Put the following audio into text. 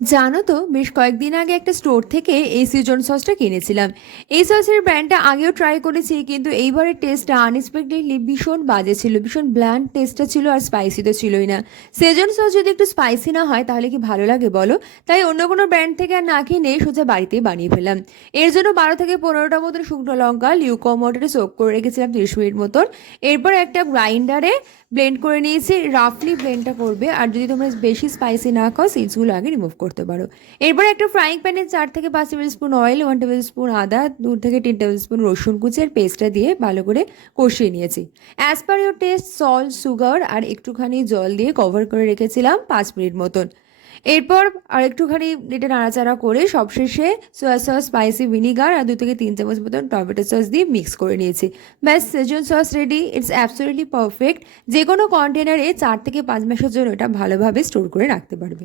জানো তো, বেশ কয়েকদিন আগে একটা স্টোর থেকে এই সিজন সসটা কিনেছিলাম। এই সসের ব্র্যান্ডটা আগেও ট্রাই করেছি, কিন্তু এইবারের টেস্টটা আনএক্সপেক্টেডলি ভীষণ বাজে ছিল। ভীষণ ব্ল্যান্ড টেস্টটা ছিল, আর স্পাইসি তো ছিলই না। সেজন সস যদি একটু স্পাইসি না হয় তাহলে কি ভালো লাগে বলো? তাই অন্য কোনো ব্র্যান্ড থেকে আর না কিনে সোজা বাড়িতেই বানিয়ে ফেলাম। এর জন্য 12 থেকে 15টা মতন শুকনো লঙ্কা লিউকম ওয়াটারে সোক করে রেখেছিলাম 30 মিনিট মতন। এরপর একটা গ্রাইন্ডারে ব্লেন্ড করে নিয়েছি। রাফলি ব্লেন্ডটা করবে, আর যদি তোমরা বেশি স্পাইসি না খাও সিডসগুলো আগে রিমুভ করতে পারো। এরপর একটা ফ্রাইং প্যানে 4 থেকে 5 table spoon oil, 1 table spoon আদা, 2 থেকে 3 টেবিল স্পুন রসুন কুচির পেস্টটা দিয়ে ভালো করে কষিয়ে নিয়েছি। As per your taste salt, sugar আর একটুখানি জল দিয়ে কভার করে রেখেছিলাম 5 মিনিট মতন। এরপর আর একটুখানি এটা নাড়াচাড়া করে সবশেষে সোয়া সস, স্পাইসি ভিনিগার আর 2 থেকে 3 চামচ মতন টমেটো সস দিয়ে মিক্স করে নিয়েছি। ব্যাস, Szechuan sauce ready. It's absolutely perfect. যে কোনো কন্টেনারে 4 থেকে 5 মাসের জন্য এটা ভালোভাবে স্টোর করে রাখতে পারবে।